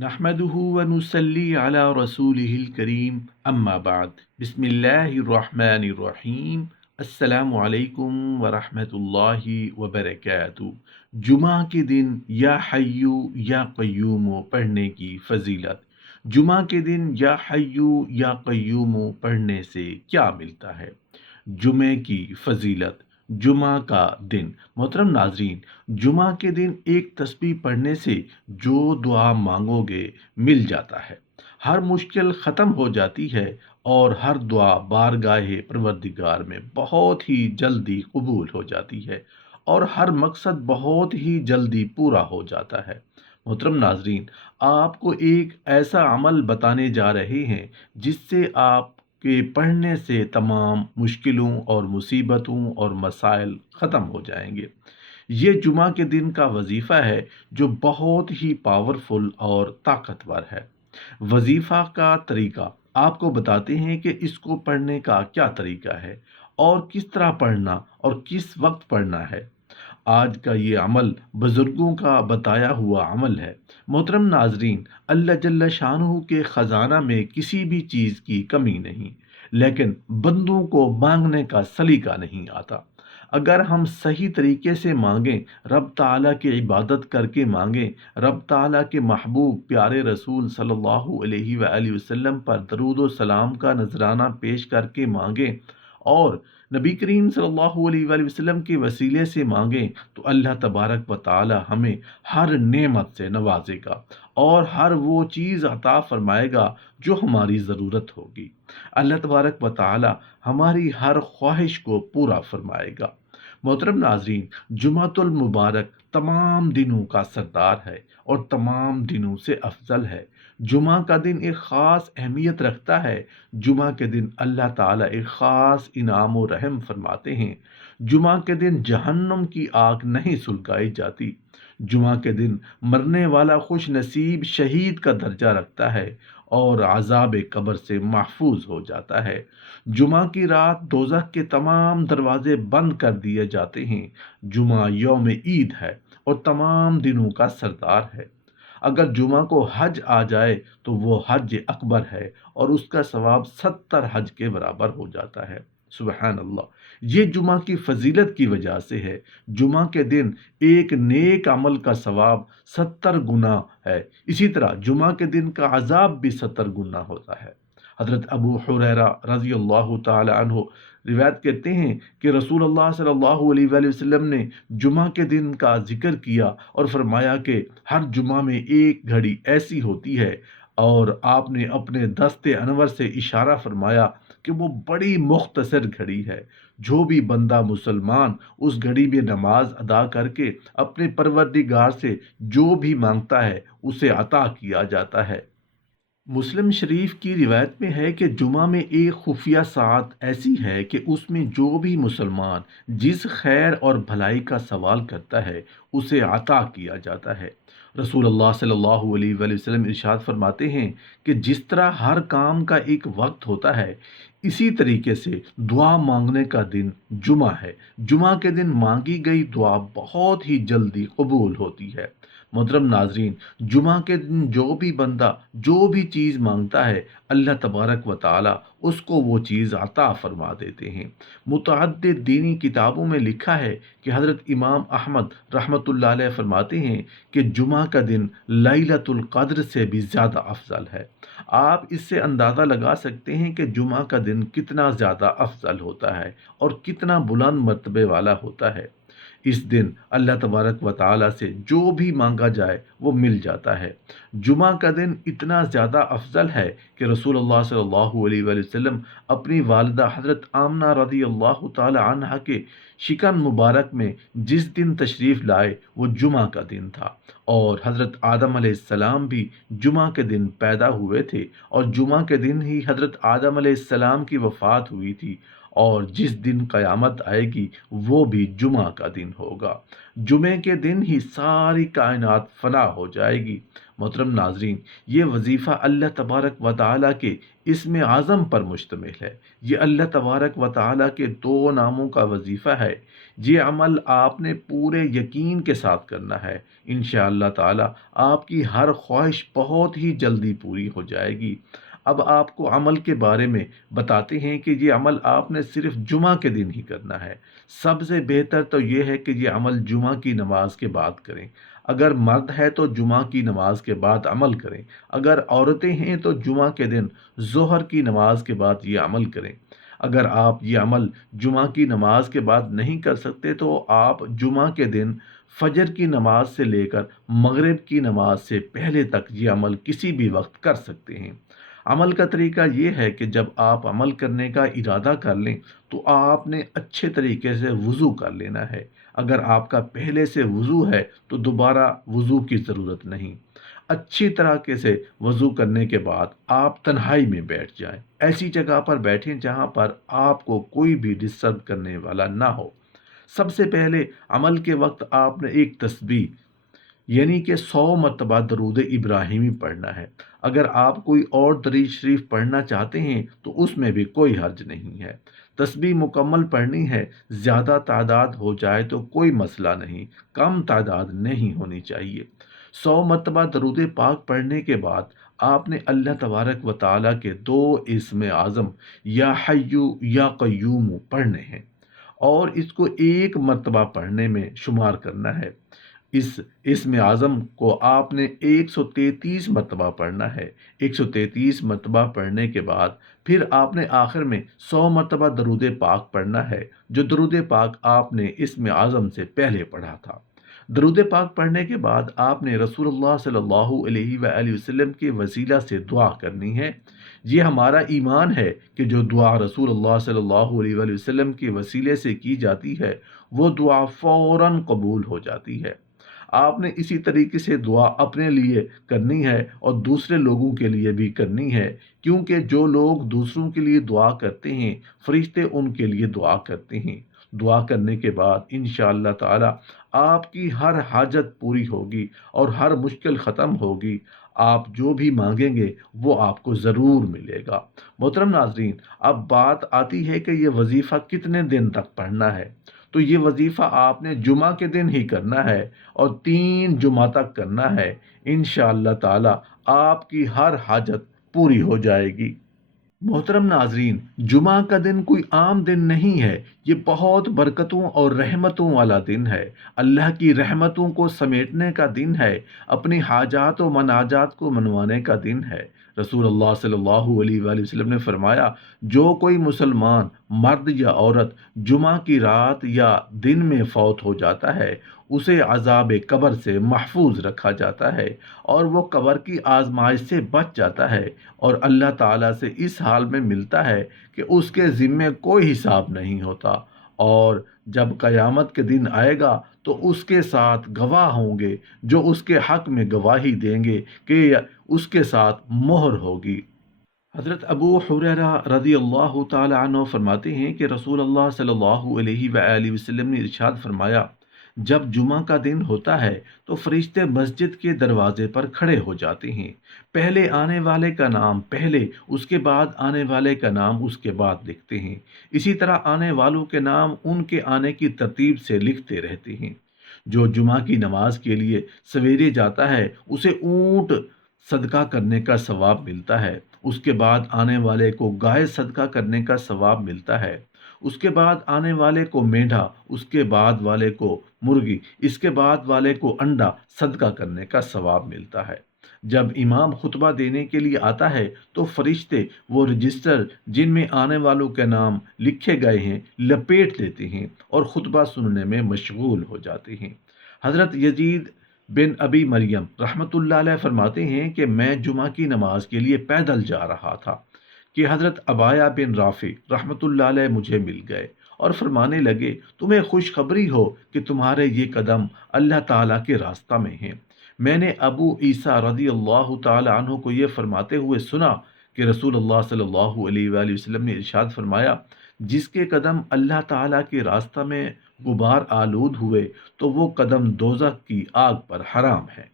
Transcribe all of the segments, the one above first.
نحمده ونصلي على رسوله الكريم اما بعد بسم الله الرحمن الرحیم السلام علیکم ورحمۃ اللہ وبرکاتہ۔ جمعہ کے دن یا حیو یا قیوم پڑھنے کی فضیلت۔ جمعہ کے دن یا حیو یا قیوم پڑھنے سے کیا ملتا ہے؟ جمعے کی فضیلت۔ جمعہ کا دن، محترم ناظرین، جمعہ کے دن ایک تسبیح پڑھنے سے جو دعا مانگو گے مل جاتا ہے، ہر مشکل ختم ہو جاتی ہے اور ہر دعا بارگاہ پروردگار میں بہت ہی جلدی قبول ہو جاتی ہے اور ہر مقصد بہت ہی جلدی پورا ہو جاتا ہے۔ محترم ناظرین، آپ کو ایک ایسا عمل بتانے جا رہے ہیں جس سے آپ کے پڑھنے سے تمام مشکلوں اور مصیبتوں اور مسائل ختم ہو جائیں گے۔ یہ جمعہ کے دن کا وظیفہ ہے جو بہت ہی پاورفل اور طاقتور ہے۔ وظیفہ کا طریقہ آپ کو بتاتے ہیں کہ اس کو پڑھنے کا کیا طریقہ ہے اور کس طرح پڑھنا اور کس وقت پڑھنا ہے۔ آج کا یہ عمل بزرگوں کا بتایا ہوا عمل ہے۔ محترم ناظرین، اللہ جل شانہ کے خزانہ میں کسی بھی چیز کی کمی نہیں، لیکن بندوں کو مانگنے کا سلیقہ نہیں آتا۔ اگر ہم صحیح طریقے سے مانگیں، رب تعالیٰ کی عبادت کر کے مانگیں، رب تعالیٰ کے محبوب پیارے رسول صلی اللہ علیہ وآلہ وسلم پر درود و سلام کا نذرانہ پیش کر کے مانگیں اور نبی کریم صلی اللہ علیہ وآلہ وسلم کے وسیلے سے مانگیں، تو اللہ تبارک و تعالی ہمیں ہر نعمت سے نوازے گا اور ہر وہ چیز عطا فرمائے گا جو ہماری ضرورت ہوگی۔ اللہ تبارک و تعالی ہماری ہر خواہش کو پورا فرمائے گا۔ محترم ناظرین، جمعۃ المبارک تمام دنوں کا سردار ہے اور تمام دنوں سے افضل ہے۔ جمعہ کا دن ایک خاص اہمیت رکھتا ہے۔ جمعہ کے دن اللہ تعالیٰ ایک خاص انعام و رحم فرماتے ہیں۔ جمعہ کے دن جہنم کی آگ نہیں سلگائی جاتی۔ جمعہ کے دن مرنے والا خوش نصیب شہید کا درجہ رکھتا ہے اور عذاب قبر سے محفوظ ہو جاتا ہے۔ جمعہ کی رات دوزخ کے تمام دروازے بند کر دیے جاتے ہیں۔ جمعہ یوم عید ہے اور تمام دنوں کا سردار ہے۔ اگر جمعہ کو حج آ جائے تو وہ حج اکبر ہے اور اس کا ثواب 70 حج کے برابر ہو جاتا ہے۔ سبحان اللہ، یہ جمعہ کی فضیلت کی وجہ سے ہے۔ جمعہ کے دن ایک نیک عمل کا ثواب 70 گنا ہے، اسی طرح جمعہ کے دن کا عذاب بھی 70 گنا ہوتا ہے۔ حضرت ابو حریرہ رضی اللہ تعالی عنہ روایت کرتے ہیں کہ رسول اللہ صلی اللہ علیہ وآلہ وسلم نے جمعہ کے دن کا ذکر کیا اور فرمایا کہ ہر جمعہ میں ایک گھڑی ایسی ہوتی ہے، اور آپ نے اپنے دست انور سے اشارہ فرمایا کہ وہ بڑی مختصر گھڑی ہے۔ جو بھی بندہ مسلمان اس گھڑی میں نماز ادا کر کے اپنے پروردگار سے جو بھی مانگتا ہے اسے عطا کیا جاتا ہے۔ مسلم شریف کی روایت میں ہے کہ جمعہ میں ایک خفیہ ساعت ایسی ہے کہ اس میں جو بھی مسلمان جس خیر اور بھلائی کا سوال کرتا ہے اسے عطا کیا جاتا ہے۔ رسول اللہ صلی اللہ علیہ وآلہ وسلم ارشاد فرماتے ہیں کہ جس طرح ہر کام کا ایک وقت ہوتا ہے، اسی طریقے سے دعا مانگنے کا دن جمعہ ہے۔ جمعہ کے دن مانگی گئی دعا بہت ہی جلدی قبول ہوتی ہے۔ محترم ناظرین، جمعہ کے دن جو بھی بندہ جو بھی چیز مانگتا ہے، اللہ تبارک و تعالی اس کو وہ چیز عطا فرما دیتے ہیں۔ متعدد دینی کتابوں میں لکھا ہے کہ حضرت امام احمد رحمۃ اللہ علیہ فرماتے ہیں کہ جمعہ کا دن لیلۃ القدر سے بھی زیادہ افضل ہے۔ آپ اس سے اندازہ لگا سکتے ہیں کہ جمعہ کا دن کتنا زیادہ افضل ہوتا ہے اور کتنا بلند مرتبے والا ہوتا ہے۔ اس دن اللہ تبارک و تعالیٰ سے جو بھی مانگا جائے وہ مل جاتا ہے۔ جمعہ کا دن اتنا زیادہ افضل ہے کہ رسول اللہ صلی اللہ علیہ وآلہ وسلم اپنی والدہ حضرت آمنہ رضی اللہ تعالی عنہا کے شکم مبارک میں جس دن تشریف لائے وہ جمعہ کا دن تھا، اور حضرت آدم علیہ السلام بھی جمعہ کے دن پیدا ہوئے تھے، اور جمعہ کے دن ہی حضرت آدم علیہ السلام کی وفات ہوئی تھی، اور جس دن قیامت آئے گی وہ بھی جمعہ کا دن ہوگا۔ جمعے کے دن ہی ساری کائنات فنا ہو جائے گی محترم ناظرین، یہ وظیفہ اللہ تبارک و تعالیٰ کے اسم اعظم پر مشتمل ہے۔ یہ اللہ تبارک و تعالیٰ کے دو ناموں کا وظیفہ ہے۔ یہ عمل آپ نے پورے یقین کے ساتھ کرنا ہے۔ انشاءاللہ تعالیٰ آپ کی ہر خواہش بہت ہی جلدی پوری ہو جائے گی۔ اب آپ کو عمل کے بارے میں بتاتے ہیں کہ یہ عمل آپ نے صرف جمعہ کے دن ہی کرنا ہے۔ سب سے بہتر تو یہ ہے کہ یہ عمل جمعہ کی نماز کے بعد کریں۔ اگر مرد ہے تو جمعہ کی نماز کے بعد عمل کریں۔ اگر عورتیں ہیں تو جمعہ کے دن ظہر کی نماز کے بعد یہ عمل کریں۔ اگر آپ یہ عمل جمعہ کی نماز کے بعد نہیں کر سکتے تو آپ جمعہ کے دن فجر کی نماز سے لے کر مغرب کی نماز سے پہلے تک یہ عمل کسی بھی وقت کر سکتے ہیں۔ عمل کا طریقہ یہ ہے کہ جب آپ عمل کرنے کا ارادہ کر لیں تو آپ نے اچھے طریقے سے وضو کر لینا ہے۔ اگر آپ کا پہلے سے وضو ہے تو دوبارہ وضو کی ضرورت نہیں۔ اچھی طریقے سے وضو کرنے کے بعد آپ تنہائی میں بیٹھ جائیں۔ ایسی جگہ پر بیٹھیں جہاں پر آپ کو کوئی بھی ڈسٹرب کرنے والا نہ ہو۔ سب سے پہلے عمل کے وقت آپ نے ایک تسبیح یعنی کہ 100 مرتبہ درود ابراہیمی پڑھنا ہے۔ اگر آپ کوئی اور درود شریف پڑھنا چاہتے ہیں تو اس میں بھی کوئی حرج نہیں ہے۔ تسبیح مکمل پڑھنی ہے۔ زیادہ تعداد ہو جائے تو کوئی مسئلہ نہیں، کم تعداد نہیں ہونی چاہیے۔ 100 مرتبہ درود پاک پڑھنے کے بعد آپ نے اللہ تبارک و تعالیٰ کے دو اسم اعظم یا حیو یا قیوم پڑھنے ہیں اور اس کو ایک مرتبہ پڑھنے میں شمار کرنا ہے۔ اس اسم اعظم کو آپ نے 133 مرتبہ پڑھنا ہے۔ 133 مرتبہ پڑھنے کے بعد پھر آپ نے آخر میں 100 مرتبہ درود پاک پڑھنا ہے، جو درود پاک آپ نے اسم اعظم سے پہلے پڑھا تھا۔ درود پاک پڑھنے کے بعد آپ نے رسول اللہ صلی اللہ علیہ وآلہ وسلم کے وسیلہ سے دعا کرنی ہے۔ یہ ہمارا ایمان ہے کہ جو دعا رسول اللہ صلی اللہ علیہ وآلہ وسلم کے وسیلے سے کی جاتی ہے وہ دعا فوراً قبول ہو جاتی ہے۔ آپ نے اسی طریقے سے دعا اپنے لیے کرنی ہے اور دوسرے لوگوں کے لیے بھی کرنی ہے، کیونکہ جو لوگ دوسروں کے لیے دعا کرتے ہیں فرشتے ان کے لیے دعا کرتے ہیں۔ دعا کرنے کے بعد انشاءاللہ تعالی آپ کی ہر حاجت پوری ہوگی اور ہر مشکل ختم ہوگی۔ آپ جو بھی مانگیں گے وہ آپ کو ضرور ملے گا۔ محترم ناظرین، اب بات آتی ہے کہ یہ وظیفہ کتنے دن تک پڑھنا ہے۔ تو یہ وظیفہ آپ نے جمعہ کے دن ہی کرنا ہے اور 3 جمعہ تک کرنا ہے۔ انشاءاللہ تعالی آپ کی ہر حاجت پوری ہو جائے گی۔ محترم ناظرین، جمعہ کا دن کوئی عام دن نہیں ہے، یہ بہت برکتوں اور رحمتوں والا دن ہے۔ اللہ کی رحمتوں کو سمیٹنے کا دن ہے، اپنی حاجات و مناجات کو منوانے کا دن ہے۔ رسول اللہ صلی اللہ علیہ وآلہ وسلم نے فرمایا، جو کوئی مسلمان مرد یا عورت جمعہ کی رات یا دن میں فوت ہو جاتا ہے اسے عذاب قبر سے محفوظ رکھا جاتا ہے اور وہ قبر کی آزمائش سے بچ جاتا ہے اور اللہ تعالیٰ سے اس حال میں ملتا ہے کہ اس کے ذمے کوئی حساب نہیں ہوتا، اور جب قیامت کے دن آئے گا تو اس کے ساتھ گواہ ہوں گے جو اس کے حق میں گواہی دیں گے کہ اس کے ساتھ مہر ہوگی۔ حضرت ابو حریرہ رضی اللہ تعالی عنہ فرماتے ہیں کہ رسول اللہ صلی اللہ علیہ وآلہ وسلم نے ارشاد فرمایا، جب جمعہ کا دن ہوتا ہے تو فرشتے مسجد کے دروازے پر کھڑے ہو جاتے ہیں۔ پہلے آنے والے کا نام پہلے، اس کے بعد آنے والے کا نام اس کے بعد لکھتے ہیں۔ اسی طرح آنے والوں کے نام ان کے آنے کی ترتیب سے لکھتے رہتے ہیں۔ جو جمعہ کی نماز کے لیے سویرے جاتا ہے اسے اونٹ صدقہ کرنے کا ثواب ملتا ہے۔ اس کے بعد آنے والے کو گائے صدقہ کرنے کا ثواب ملتا ہے۔ اس کے بعد آنے والے کو مینڈھا، اس کے بعد والے کو مرغی، اس کے بعد والے کو انڈا صدقہ کرنے کا ثواب ملتا ہے۔ جب امام خطبہ دینے کے لیے آتا ہے تو فرشتے وہ رجسٹر جن میں آنے والوں کے نام لکھے گئے ہیں لپیٹ لیتے ہیں اور خطبہ سننے میں مشغول ہو جاتے ہیں۔ حضرت یزید بن ابی مریم رحمۃ اللہ علیہ فرماتے ہیں کہ میں جمعہ کی نماز کے لیے پیدل جا رہا تھا کہ حضرت عبایہ بن رافع رحمۃ اللہ علیہ مجھے مل گئے اور فرمانے لگے، تمہیں خوشخبری ہو کہ تمہارے یہ قدم اللہ تعالیٰ کے راستہ میں ہیں۔ میں نے ابو عیسیٰ رضی اللہ تعالی عنہ کو یہ فرماتے ہوئے سنا کہ رسول اللہ صلی اللہ علیہ وآلہ وسلم نے ارشاد فرمایا، جس کے قدم اللہ تعالیٰ کے راستہ میں غبار آلود ہوئے تو وہ قدم دوزخ کی آگ پر حرام ہے۔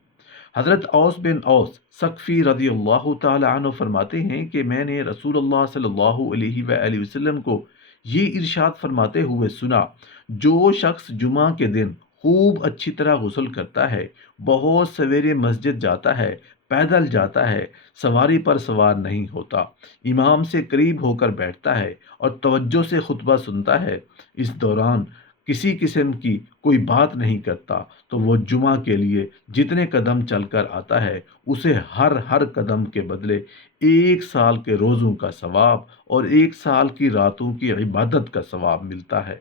حضرت اوس بن اوس ثقفی رضی اللہ تعالی عنہ فرماتے ہیں کہ میں نے رسول اللہ صلی اللہ علیہ وآلہ وسلم کو یہ ارشاد فرماتے ہوئے سنا، جو شخص جمعہ کے دن خوب اچھی طرح غسل کرتا ہے، بہت سویرے مسجد جاتا ہے، پیدل جاتا ہے، سواری پر سوار نہیں ہوتا، امام سے قریب ہو کر بیٹھتا ہے اور توجہ سے خطبہ سنتا ہے، اس دوران کسی قسم کی کوئی بات نہیں کرتا، تو وہ جمعہ کے لیے جتنے قدم چل کر آتا ہے اسے ہر قدم کے بدلے 1 سال کے روزوں کا ثواب اور 1 سال کی راتوں کی عبادت کا ثواب ملتا ہے۔